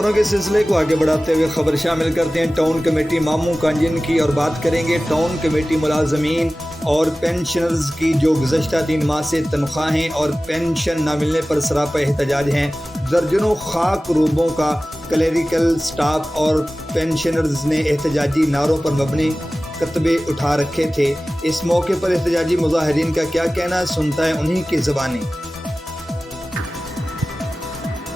खबरों के सिलसिले को आगे बढ़ाते हुए खबर शामिल करते हैं टाउन कमेटी मामू कांजन की और बात करेंगे टाउन कमेटी मुलाजमीन और पेंशनर्स की जो गुज़श्ता 3 माह से तनख्वाहें और पेंशन न मिलने पर सरापा एहतजाज हैं। दर्जनों खाक रूबों का क्लरिकल स्टाफ और पेंशनर्स ने एहतजाजी नारों पर मबनी कतबे उठा रखे थे। इस मौके पर एहतजाजी मुजाहिरीन का क्या कहना, सुनता है उन्हीं की ज़बानी।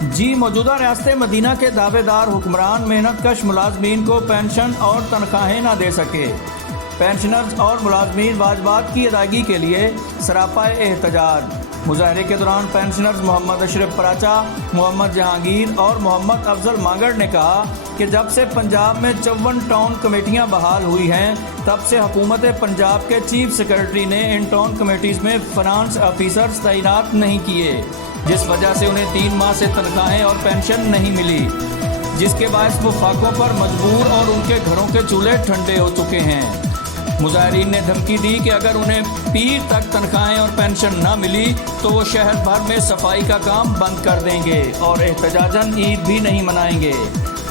जी, मौजूदा रियासत मदीना के दावेदार हुक्मरान मेहनत कश मुलाजमीन को पेंशन और तनख्वाहें न दे सके। पेंशनर्स और मुलाजमीन वाजबात की अदायगी के लिए सरापा एहतजाज। मुजाहरे के दौरान पेंशनर्स मोहम्मद अशरफ पराचा, मोहम्मद जहांगीर और मोहम्मद अफजल मांगड़ ने कहा कि जब से पंजाब में 54 टाउन कमेटियां बहाल हुई हैं, तब से हुकूमत पंजाब के चीफ सेक्रेटरी ने इन टाउन कमेटीज़ में फाइनेंस ऑफिसर्स तैनात नहीं किए, जिस वजह से उन्हें 3 माह से तनख्वाहें और पेंशन नहीं मिली, जिसके बायस वो फाकों पर मजबूर और उनके घरों के चूल्हे ठंडे हो चुके हैं। मुजाहिरीन ने धमकी दी कि अगर उन्हें पीर तक तनख्वाहें और पेंशन न मिली तो वो शहर भर में सफाई का काम बंद कर देंगे और एहतजाजन ईद भी नहीं मनाएंगे।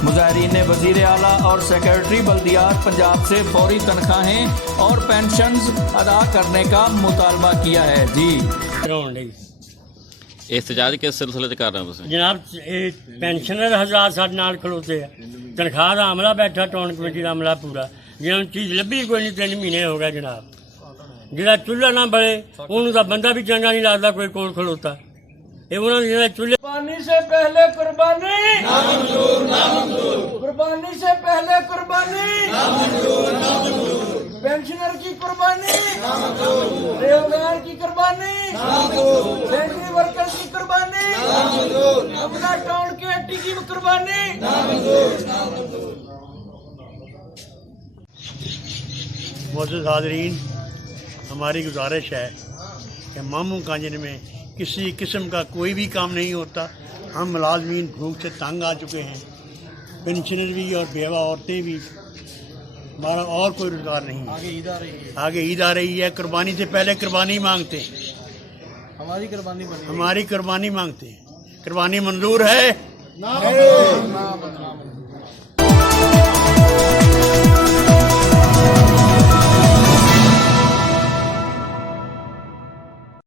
मुजाहिरीन ने वज़ीर आला और सेक्रेटरी बल्दियात पंजाब से फौरी तनख्वाहें और पेंशन्स अदा करने का मुतालबा किया है। जी, एहतजाज किस सिलसिले च कर रहे हो जनाब? पेंशनर हज़रात साडे नाल खलोते आ, तनख्वाह का अमला बैठा, टाउन कमेटी का अमला पूरा, जिन्होंने चीज़ लभी कोई नहीं, 3 महीने हो गए जनाब। जिहड़ा चूल्हा ना बले उन्होंने तो बंदा भी चंगा नहीं लगता कोई कोल खलोता। ये उन्होंने चूल्हे कुर्बानी से पहले कुर्बानी ना मंजूर, ना मंजूर। कुर्बानी से पहले कुर्बानी ना मंजूर, ना मंजूर। पेंशनर की कुर्बानी ना मंजूर, बेरोजगार की कुर्बानी ना मंजूर, सैनिटरी वर्कर की कुर्बानी ना मंजूर, अपना टाउन के एटी की कुर्बानी ना मंजूर, ना मंजूर। मौजूद हाज़रीन, हमारी गुजारिश है कि मामू कांजन में किसी किस्म का कोई भी काम नहीं होता। हम मुलाजमीन भूख से तंग आ चुके हैं, पेंशनर भी और बेवा औरतें भी, हमारा और कोई रोजगार नहीं है। आगे ईद आ रही है, कुर्बानी से पहले कुर्बानी मांगते हैं, हमारी कुर्बानी मांगते हैं। कुर्बानी मंजूर है?